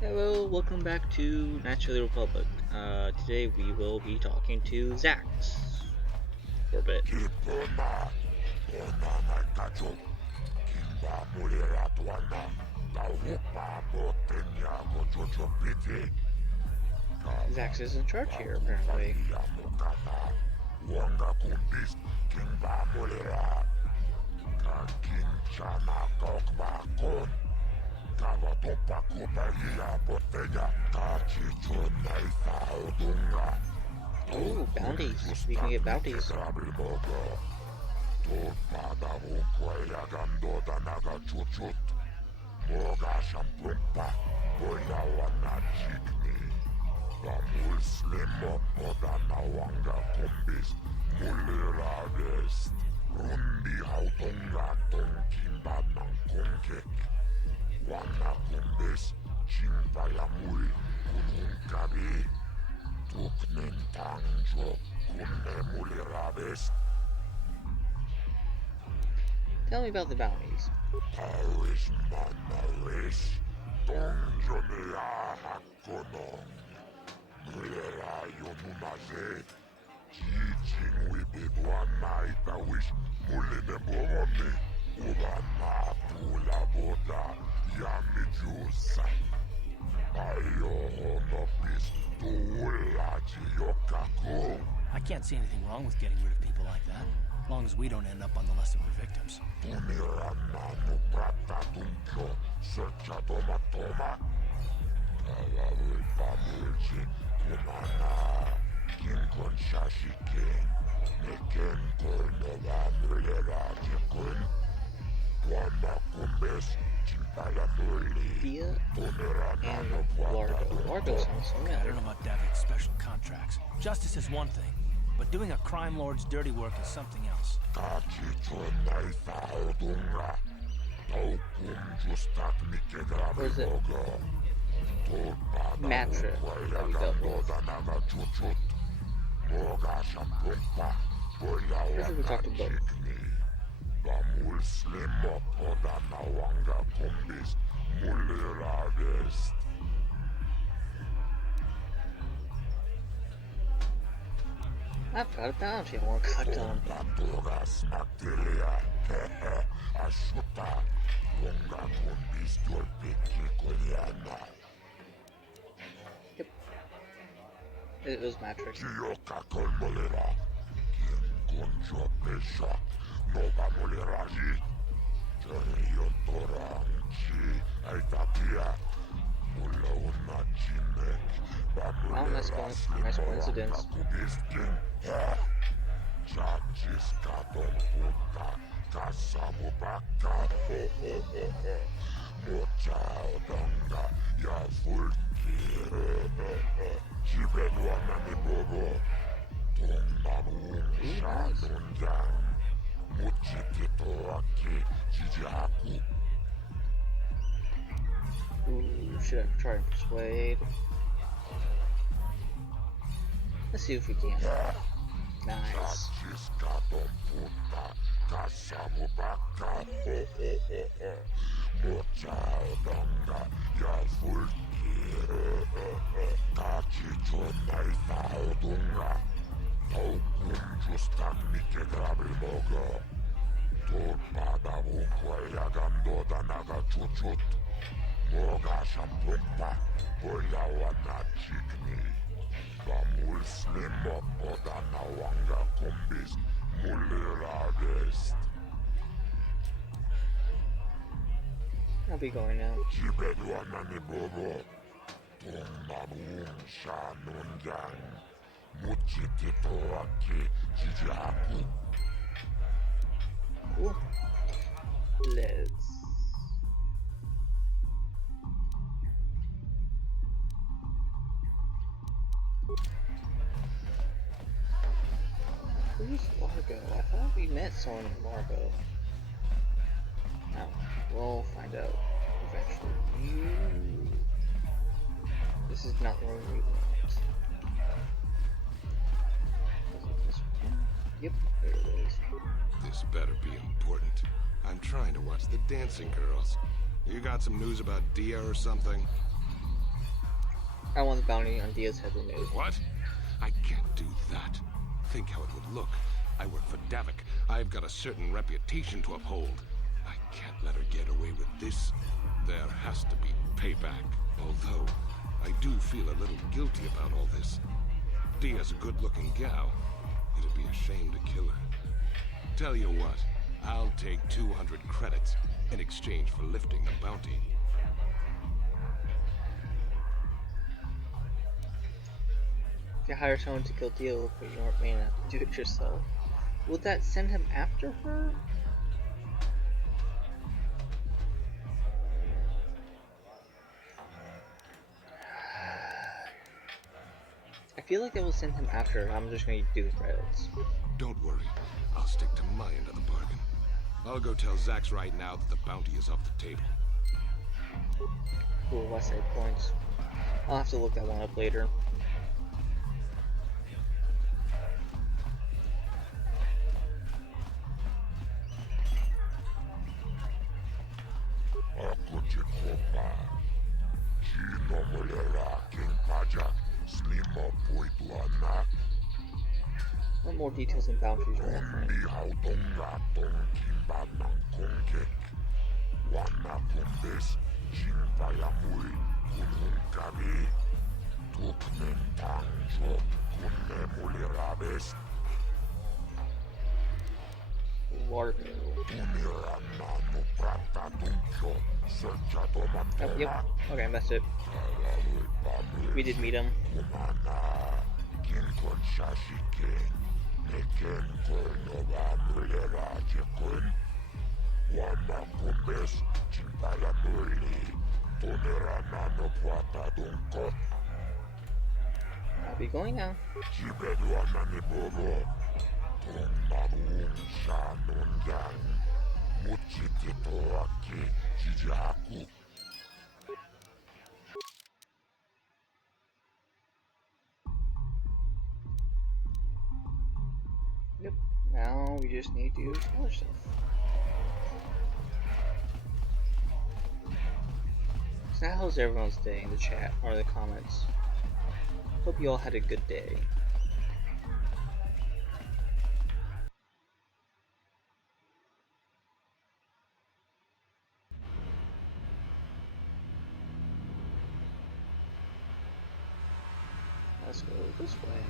Hello, welcome back to Naturally Republic. Today we will be talking to Zax for a bit. Kipuna, onana kacho, kimba mulera tuana, taupa botenya gojojo piti, Zax is in charge here, apparently. fagia mukata, wanga kumbis, kimba mulera, kakinchana kokba kon, kava topa kubagia botenya, kachichuna isa odunga, Ooh, bounties. We can get bounties. Torpadavu kwaya naga chuchut. Moga shampumpa. Boya wana chikni. Bamul slimo podana wanga kumbis. Mulirades. Rundi hautonga tonkimba nankongek. Wana kumbis. Chimpaya mul. Kununkabi. Tuknen tangjo. Kunne mulirades. Tell me about the bounties. Paris Manaris, Donjonea Hakonon, Mulera Yonumaze, Teaching we Bidwana Itawish, Mulime Bomoni, Ubana Pula Boda, Yamijusa, Ayo Honopis, Tuulachi Yokako. I can't see anything wrong with getting rid of people like that, as long as we don't end up on the list of her victims. Tumiranano Prata Tuncho, Searcha Toma Toma, Kalawi Pamulchi, Kumana, Kinkon Shashi King, Niken Kornova Mulera Jikun, Wama Kumbes, Chimpala Muli, Dia and Tumiranano Largo. Largo sounds I familiar. don't know about Davik's special contracts. Justice is one thing, but doing a crime lord's dirty work is something else. Where's it? Mattress that we dealt with. Where's it we talked about? Bamul slimo podana wanga kumbis mulirades. I've got a bounty I want to cut down. Togas Magdelia, Ashuta, Wonga Kumbis, Dolpiki Koliana, Yep. It was Matrix. Gioca Colmolera, Gonjo Pesha, Nova Moleraji, Johnny Toranchi, Aitakia, Mulauna Jimek, Wow, nice coincidence. Kubiskin, Chachis Katon Puta, Kasamu Baka, Mochao Donga, Yafulki, Jibeluana ni Bobo, Tongamu Shanunjang, Muchikito Aki, Jijaku. Ooh, should I try and persuade? Let's see if we can. Nice. Katon Puta, Kasamu Baka, Mochao Donga, Yafulki, Kachicho Naita Odunga, Taukum Justak Mike Grabilmogo, Torpada Vukwaya Gandoda Naga Chuchut, Moga Shampumpa, Boyawana Chikni, Bamul Slimo Podana Wanga Kumbis, Mulirades, I'll be going now. Jibeluana ni Bobo, Tongamun Shanunjang, Muchikito Aki, Jijaku. Cool. Let's. Who's Largo? I thought we met someone in Largo. No, we'll find out eventually. This is not where we went. Was it this one? Yep, there it is. This better be important. I'm trying to watch the dancing girls. You got some news about Dia or something? I want the bounty on Dia's head removed. What? I can't do that. Think how it would look. I work for Davik. I've got a certain reputation to uphold. I can't let her get away with this. There has to be payback. Although, I do feel a little guilty about all this. Dia's a good-looking gal. It'd be a shame to kill her. Tell you what, I'll take 200 credits in exchange for lifting the bounty. If you hire someone to kill Dia, but you aren't man enough to do it yourself, would that send him after her? I feel like it will send him after her. I'm just going to do the credits. Don't worry. I'll stick to my end of the bargain. I'll go tell Zax right now that the bounty is off the table. Cool, West Side points. I'll have to look that one up later. Ako Jehovah, Kino mulera king pajak, slima poitu anak, What more details and boundaries are there? kundi hautong ratong kimbag ng kongkek. Wana kumbes, simpayamui, kunung kami, tuknen tangso, kunne muleraves, Largo. uniran nano prata tungkyo, serjato Oh, mantoma. yep. Okay, I messed it. We did meet him. Kumana, kinkon shashiken, neken koinova mulera jekon, wana kumbes, chimpala muli, tonera nano puata dungko, I'll be going now. jibedwa nani bobo, tong mabuung sa nunjang, muchitito aki, jijaku. Yep. Now we just need to do some other stuff. So how's everyone's day in the chat or the comments? Hope you all had a good day. Let's go this way.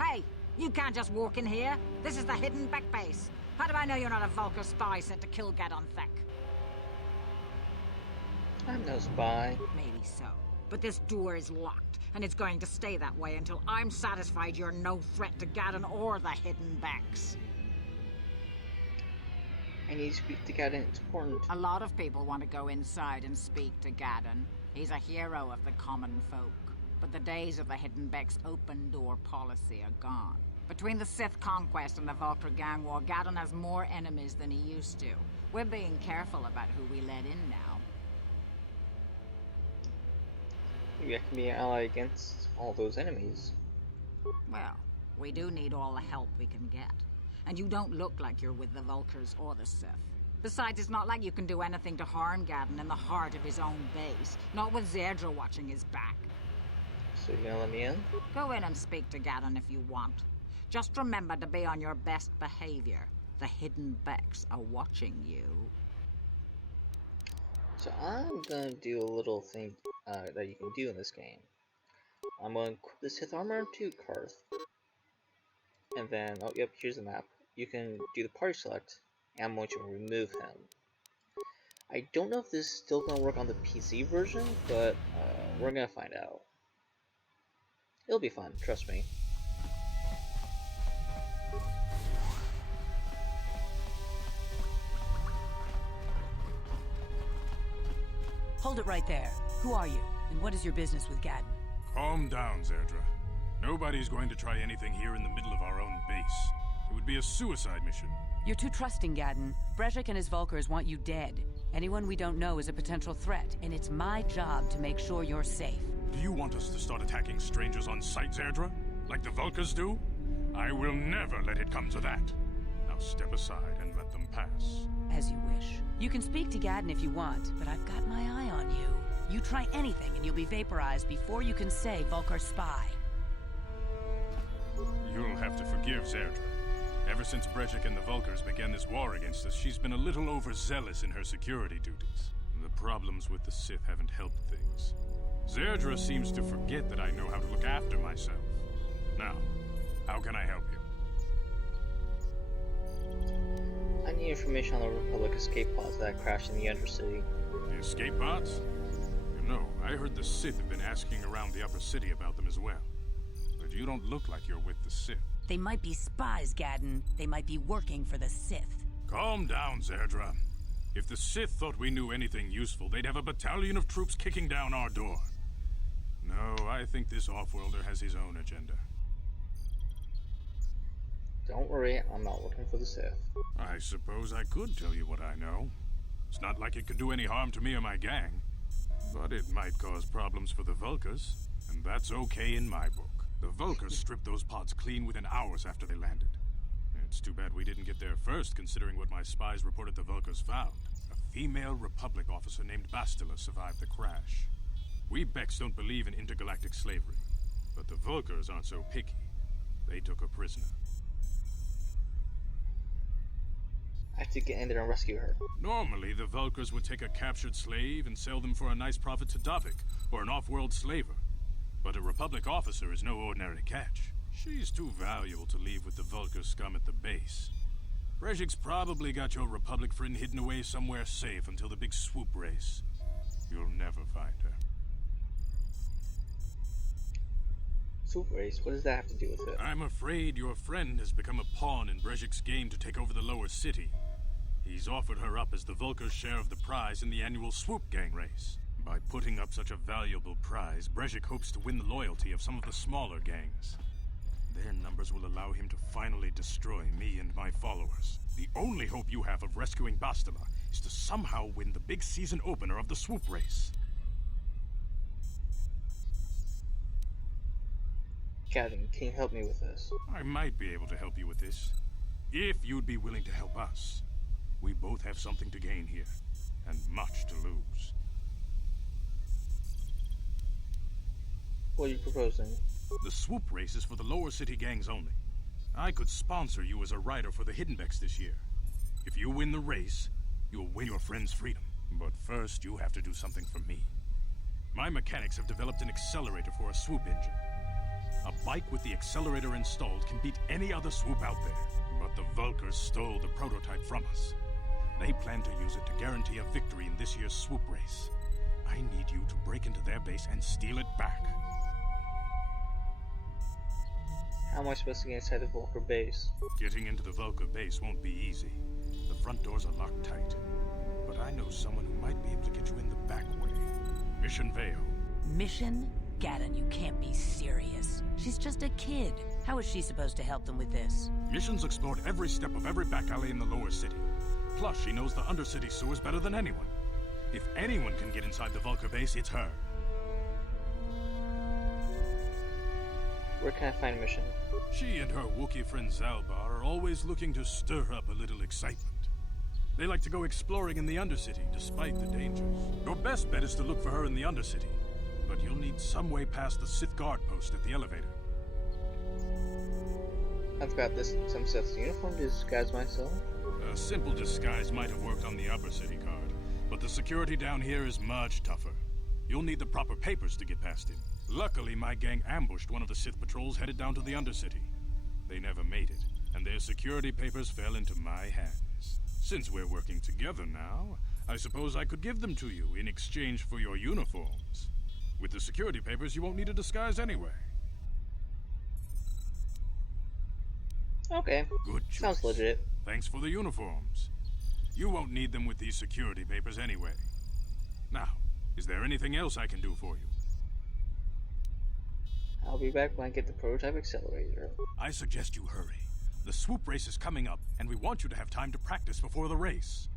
Hey, you can't just walk in here. This is the hidden back base. How do I know you're not a Vulcar spy sent to kill Gadon Thek? I'm no spy. Maybe so. But this door is locked, and it's going to stay that way until I'm satisfied you're no threat to Gadon or the hidden backs. I need to speak to Gadon. It's important. A lot of people want to go inside and speak to Gadon. He's a hero of the common folk. But the days of the Hidden Beck's open door policy are gone. Between the Sith conquest and the Vulcar gang war, Gadon has more enemies than he used to. We're being careful about who we let in now. Maybe I can be an ally against all those enemies. Well, we do need all the help we can get. And you don't look like you're with the Vulcars or the Sith. Besides, it's not like you can do anything to harm Gadon in the heart of his own base. Not with Zerdra watching his back. So you're gonna let me in? Go in and speak to Gadon if you want. Just remember to be on your best behavior. The Hidden Becks are watching you. So I'm gonna do a little thing that you can do in this game. I'm gonna equip the Sith armor to Karth. And then, oh yep, here's the map. You can do the party select, and I'm going to remove him. I don't know if this is still gonna work on the PC version, but we're gonna find out. It'll be fun, trust me. Hold it right there. Who are you, and what is your business with Gadon? Calm down, Zerdra. Nobody's going to try anything here in the middle of our own base. It would be a suicide mission. You're too trusting, Gadon. Brezhik and his Vulcars want you dead. Anyone we don't know is a potential threat, and it's my job to make sure you're safe. Do you want us to start attacking strangers on sight, Zerdra? Like the Vulcars do? I will never let it come to that. Now step aside and let them pass. As you wish. You can speak to Gaddon if you want, but I've got my eye on you. You try anything and you'll be vaporized before you can say Vulkar's spy. You'll have to forgive Zerdra. Ever since Brejik and the Vulkars began this war against us, she's been a little overzealous in her security duties. The problems with the Sith haven't helped things. Zerdra seems to forget that I know how to look after myself. Now, how can I help you? I need information on the Republic escape pods that crashed in the Undercity. The escape pods? You know, I heard the Sith have been asking around the Upper City about them as well. But you don't look like you're with the Sith. They might be spies, Gaddon. They might be working for the Sith. Calm down, Zerdra. If the Sith thought we knew anything useful, they'd have a battalion of troops kicking down our door. No, I think this off-worlder has his own agenda. Don't worry, I'm not working for the Sith. I suppose I could tell you what I know. It's not like it could do any harm to me or my gang. But it might cause problems for the Vulkars, and that's okay in my book. The Vulkars stripped those pods clean within hours after they landed. It's too bad we didn't get there first, considering what my spies reported the Vulkars found. A female Republic officer named Bastila survived the crash. We Becks don't believe in intergalactic slavery, but the Vulkars aren't so picky. They took her prisoner. I have to get in there and rescue her. Normally, the Vulkars would take a captured slave and sell them for a nice profit to Davik, or an off-world slaver. But a Republic officer is no ordinary catch. She's too valuable to leave with the Vulkar scum at the base. Brejik's probably got your Republic friend hidden away somewhere safe until the big swoop race. You'll never find her. Swoop race? What does that have to do with it? I'm afraid your friend has become a pawn in Brejik's game to take over the lower city. He's offered her up as the Vulkar's share of the prize in the annual swoop gang race. By putting up such a valuable prize, Brejik hopes to win the loyalty of some of the smaller gangs. Their numbers will allow him to finally destroy me and my followers. The only hope you have of rescuing Bastila is to somehow win the big season opener of the swoop race. Gaddon, can you help me with this? I might be able to help you with this, if you'd be willing to help us. We both have something to gain here, and much to lose. What are you proposing? The swoop race is for the lower city gangs only. I could sponsor you as a rider for the Hiddenbecks this year. If you win the race, you'll win your friend's freedom. But first, you have to do something for me. My mechanics have developed an accelerator for a swoop engine. A bike with the accelerator installed can beat any other swoop out there. But the Vulkars stole the prototype from us. They plan to use it to guarantee a victory in this year's swoop race. I need you to break into their base and steal it back. How am I supposed to get inside the Vulkar base? Getting into the Vulkar base won't be easy. The front doors are locked tight. But I know someone who might be able to get you in the back way. Mission Vale. Mission? Gaddon, you can't be serious. She's just a kid. How is she supposed to help them with this? Mission's explored every step of every back alley in the lower city. Plus, she knows the undercity sewers better than anyone. If anyone can get inside the Vulkar base, it's her. Where can I find Mission? She and her Wookiee friend Zalbar are always looking to stir up a little excitement. They like to go exploring in the Undercity, despite the dangers. Your best bet is to look for her in the Undercity, but you'll need some way past the Sith guard post at the elevator. I've got some Sith's uniform to disguise myself. A simple disguise might have worked on the Upper City guard, but the security down here is much tougher. You'll need the proper papers to get past him. Luckily, my gang ambushed one of the Sith patrols headed down to the Undercity. They never made it, and their security papers fell into my hands. Since we're working together now, I suppose I could give them to you in exchange for your uniforms. With the security papers, you won't need a disguise anyway. Okay. Good choice. Sounds legit. Thanks for the uniforms. You won't need them with these security papers anyway. Now, is there anything else I can do for you? I'll be back when I get the prototype accelerator. I suggest you hurry. The swoop race is coming up, and we want you to have time to practice before the race.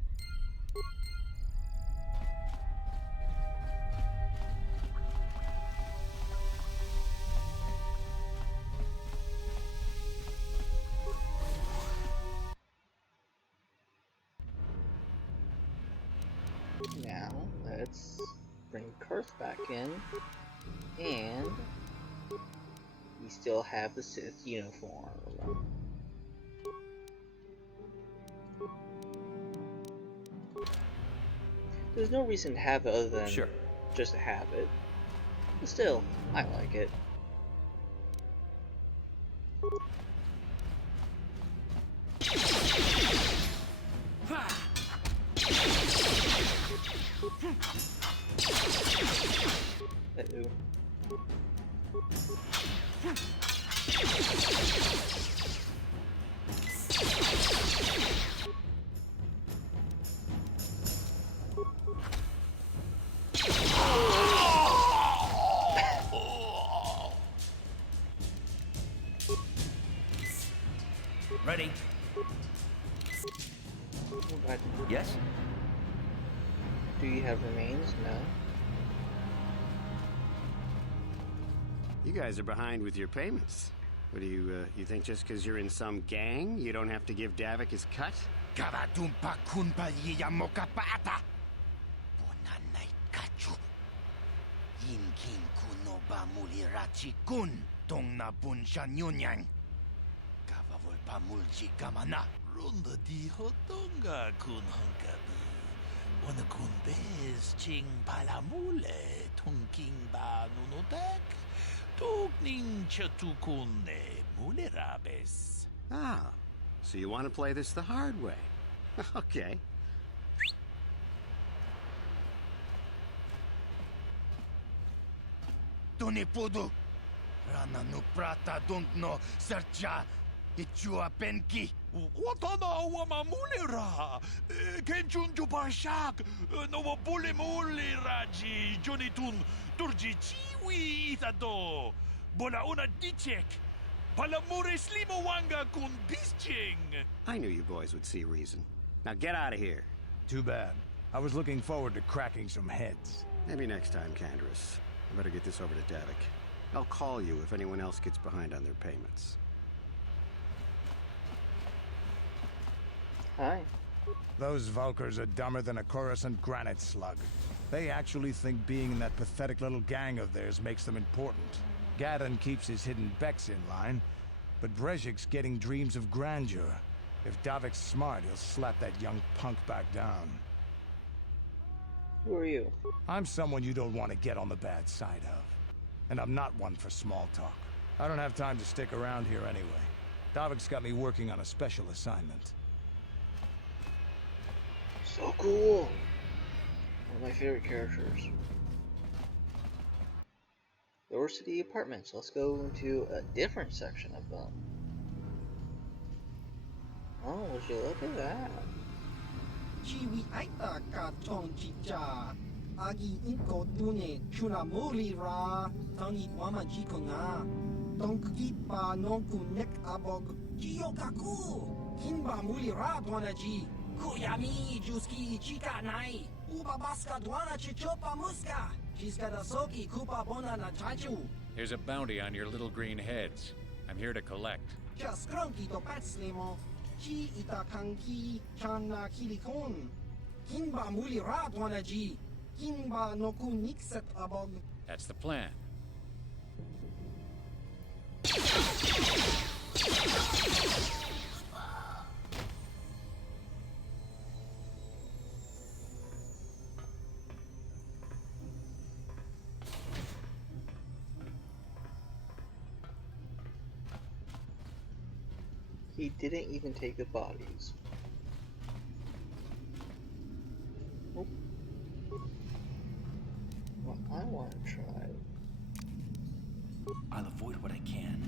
Now, let's bring Karth back in, and we still have the Sith uniform. There's no reason to have it other than just to have it. But still, I like it. Uh-oh. Ready? What? Yes? Do you have remains? No. You guys are behind with your payments. What do you think just because you're in some gang, you don't have to give Davik his cut? Kavadumpa kunpa yiyamokapata. Bonanay kachu. Yinkin kuno ba mulirachi kun. Tong na bunshan yunyang. Kavavol pa mulji kamana. Runda di hotonga kun honkabi. Wana kun bez ching palamule. Tongking ba nunotak. Tugning chatukune mulerabes. Ah, so you want to play this the hard way. Okay. Tunipudu. Rana no prata no sercha. Ichua penki. Watana wama mulera. Kenchun jupashak. No bule muleraji. Jonitun. Turji chiwi itado. Bola una dichek. Palamure slimo wanga kun bisching. I knew you boys would see reason. Now get out of here. Too bad. I was looking forward to cracking some heads. Maybe next time, Candorus. I better get this over to Davik. I'll call you if anyone else gets behind on their payments. Hi. Those Vulkars are dumber than a Coruscant granite slug. They actually think being in that pathetic little gang of theirs makes them important. Gadon keeps his hidden Becks in line, but Brezhik's getting dreams of grandeur. If Davik's smart, he'll slap that young punk back down. Who are you? I'm someone you don't want to get on the bad side of. And I'm not one for small talk. I don't have time to stick around here anyway. Davik's got me working on a special assignment. So cool! One of my favorite characters. Lower City Apartments. Let's go into a different section of them. Oh, would you look at that? Chiwi aita ka tong chicha. Agi inko tune chuna muli ra. Tangi wama chiko na. Tongki pa nonku nek abog. Chiyo kaku. Kinba muli ra dwanaji. Kuyami juski chika nai. Uba baska dwana chichopa muska. Jiska da soki kupa bona na chachu. Here's a bounty on your little green heads. I'm here to collect. Just grunky to patslimo. Chi itakanki chana kilikon. Kinba muli ra dwanaji. Kinba noku nikset abog. That's the plan. He didn't even take the bodies. Oh. Well, I want to try. I'll avoid what I can.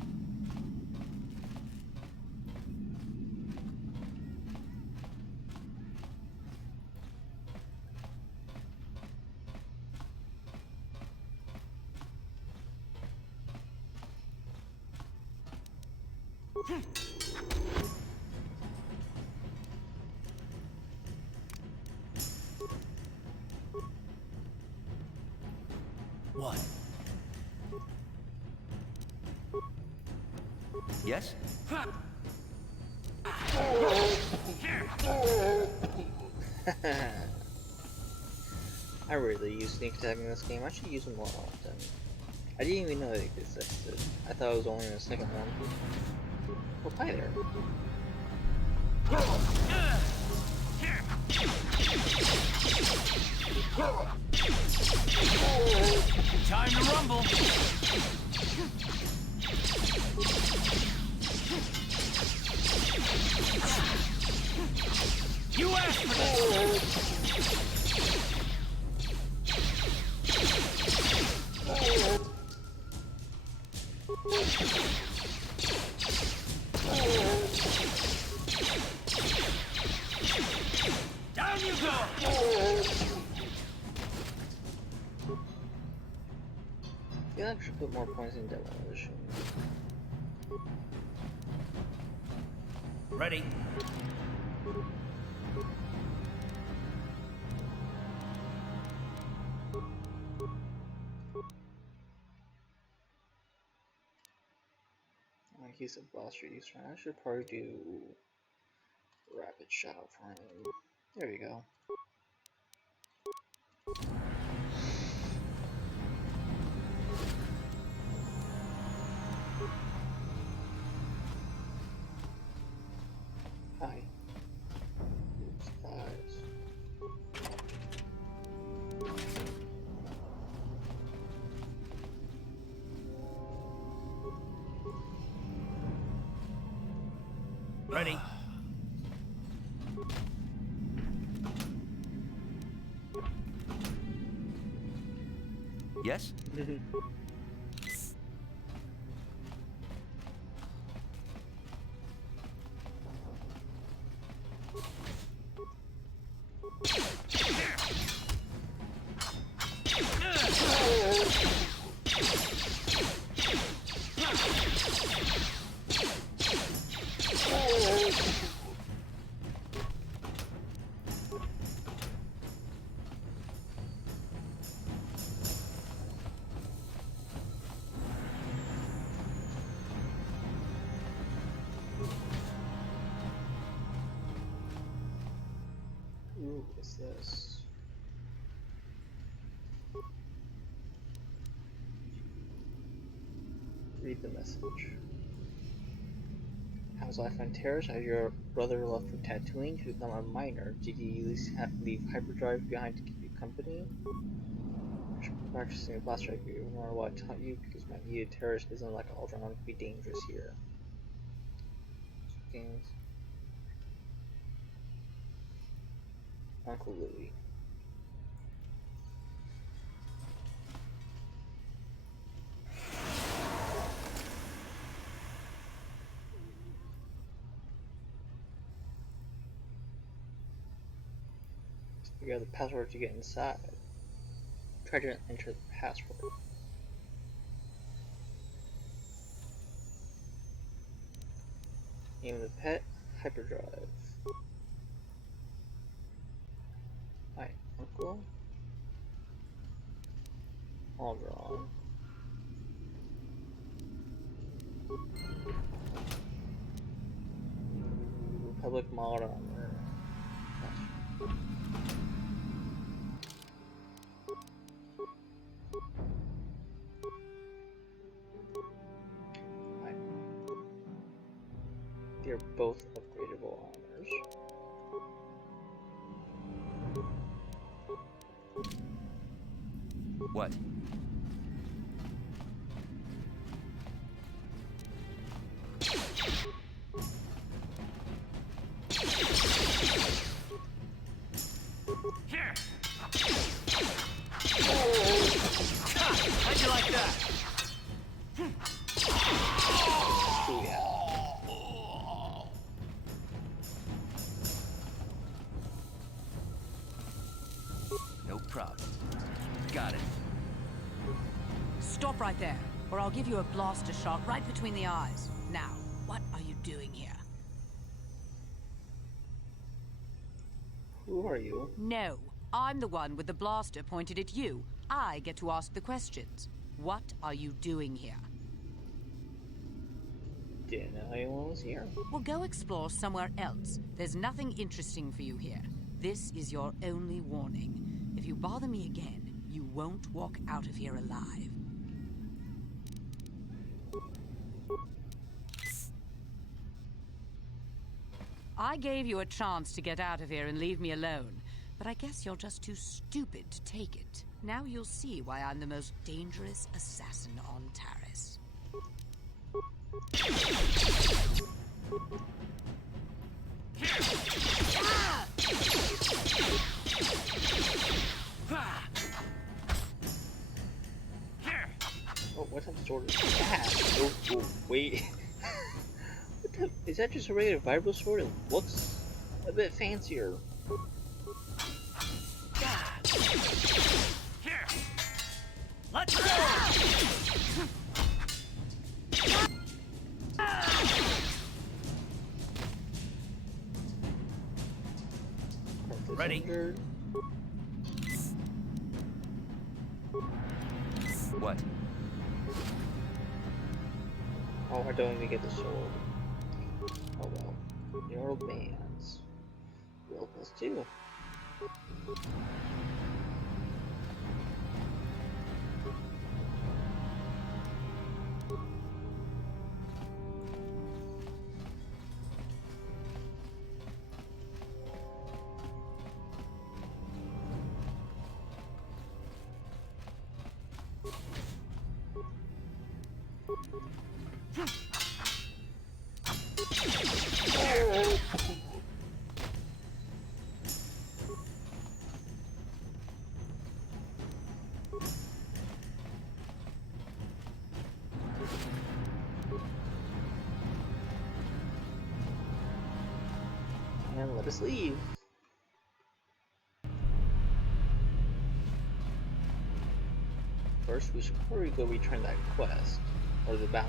What? Yes? I rarely use sneak attack in this game. I should use it more often. I didn't even know it existed. I thought it was only in the second one. Well, hi there. Time to rumble. You asked for this. Down you go. I feel like I should put more points in demolition. Ready. Like he's a boss reducer. I should probably do rapid shot for him. There we go. Hi. Surprise. Ready. Yes? Ooh, what's this? Read the message. How's life on Terrace? Has your brother left for tattooing to become a miner? Did you at least leave hyperdrive behind to keep you company? Practicing a blast strike, you remember what I taught you? Because my needed terrorist isn't like Alderaan, be dangerous here. Games. Uncle Louie. You have the password to get inside. Try to enter the password. Name of the pet, hyperdrive. My uncle, Alderaan. Republic mod armor. They're both upgradable armors. What? Here. How'd you like that? Oh yeah. No problem. Got it. Stop right there, or I'll give you a blaster shot right between the eyes. Now, what are you doing here? Who are you? No, I'm the one with the blaster pointed at you. I get to ask the questions. What are you doing here? Didn't know anyone was here. Well, go explore somewhere else. There's nothing interesting for you here. This is your only warning. If you bother me again, you won't walk out of here alive. I gave you a chance to get out of here and leave me alone, but I guess you're just too stupid to take it. Now you'll see why I'm the most dangerous assassin on Taris. Oh, what type of sword is that? Oh, wait. What the, is that just a regular vibro sword? It looks a bit fancier. Let's go! Ready? What? Oh, I don't even get the sword. Oh well. Neural bands. Will +2. And let us leave. First, we should probably go return that quest, or the bounty.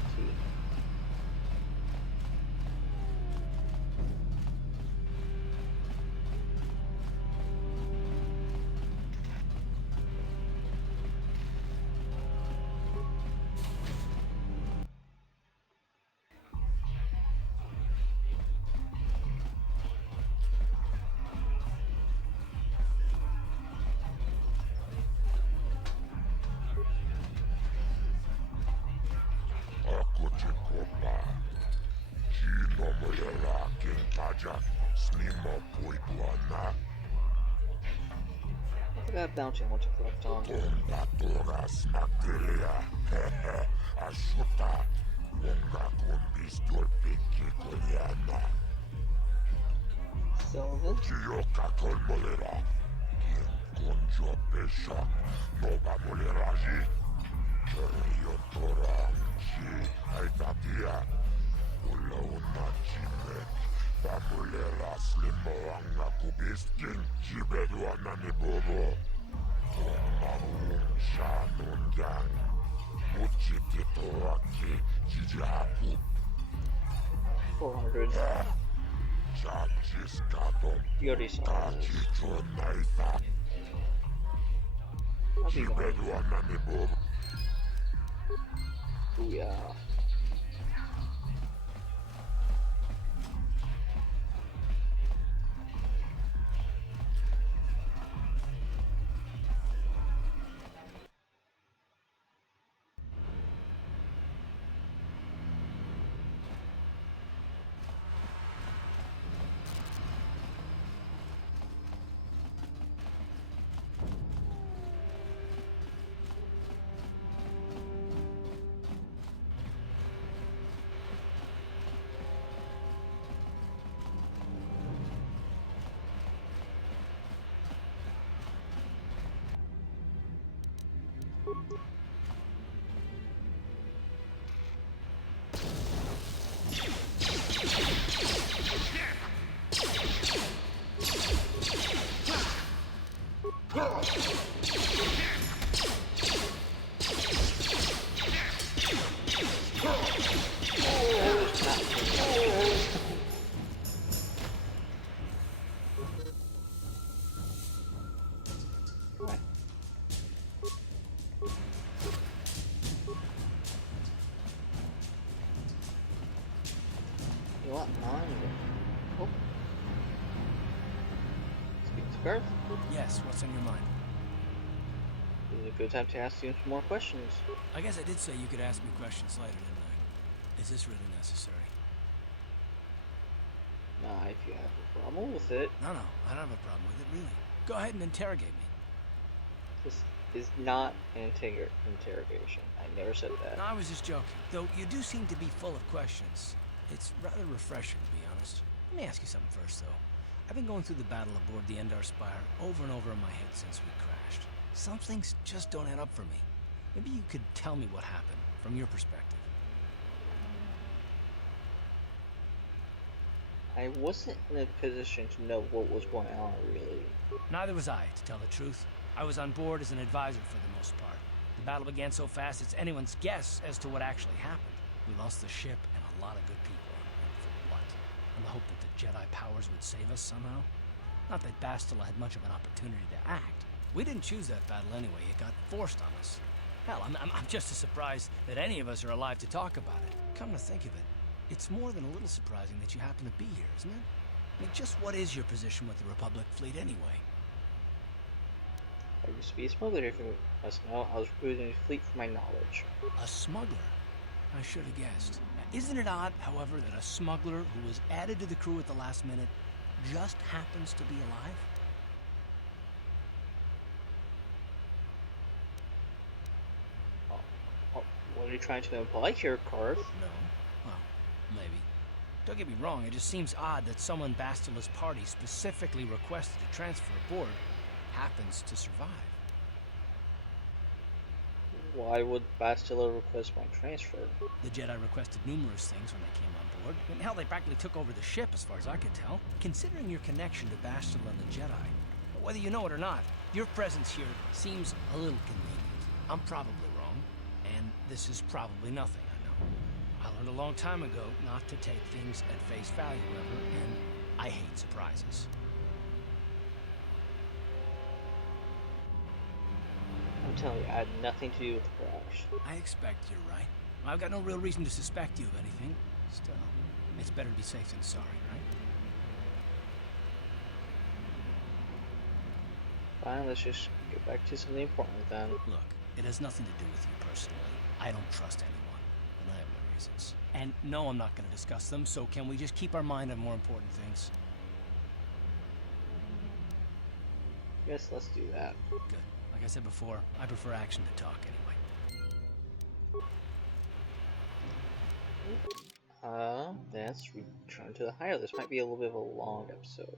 I forgot bounty I want to collect on. Sylvan? You already saw this. I'll be going. Booyah. You want mine? Oh. Speak to Garth. Yes, what's on your mind? This is a good time to ask you some more questions. I guess I did say you could ask me questions later, didn't I? Is this really necessary? Nah, if you have a problem with it. No, I don't have a problem with it, really. Go ahead and interrogate me. This is not an interrogation. I never said that. No, I was just joking. Though you do seem to be full of questions. It's rather refreshing, to be honest. Let me ask you something first, though. I've been going through the battle aboard the Endar Spire over and over in my head since we crashed. Some things just don't add up for me. Maybe you could tell me what happened, from your perspective. I wasn't in a position to know what was going on, really. Neither was I, to tell the truth. I was on board as an advisor for the most part. The battle began so fast it's anyone's guess as to what actually happened. We lost the ship and a lot of good people. For what? In the hope that the Jedi powers would save us somehow? Not that Bastila had much of an opportunity to act. We didn't choose that battle anyway. It got forced on us. Hell, I'm just as surprised that any of us are alive to talk about it. Come to think of it, it's more than a little surprising that you happen to be here, isn't it? I mean, just what is your position with the Republic fleet anyway? I used to be a smuggler, if you must know. I was recruiting a fleet for my knowledge. A smuggler? I should have guessed. Isn't it odd, however, that a smuggler who was added to the crew at the last minute just happens to be alive? What are you trying to imply here, Karth? No. Well, maybe. Don't get me wrong, it just seems odd that someone Bastila's party specifically requested to transfer aboard happens to survive. Why would Bastila request my transfer? The Jedi requested numerous things when they came on board. And hell, they practically took over the ship, as far as I could tell. Considering your connection to Bastila and the Jedi, whether you know it or not, your presence here seems a little convenient. I'm probably wrong, and this is probably nothing, I know. I learned a long time ago not to take things at face value ever, and I hate surprises. I'm telling you, I had nothing to do with the crash. I expect you're right. I've got no real reason to suspect you of anything. Still, it's better to be safe than sorry, right? Fine, let's just get back to something important then. Look, it has nothing to do with you personally. I don't trust anyone, and I have my reasons. And no, I'm not going to discuss them, so can we just keep our mind on more important things? Yes, let's do that. Good. Like I said before, I prefer action to talk anyway. Let's return to the hideout. This might be a little bit of a long episode.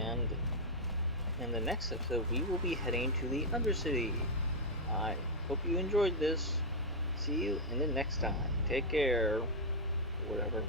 And in the next episode, we will be heading to the Undercity. I hope you enjoyed this. See you in the next time. Take care. Whatever.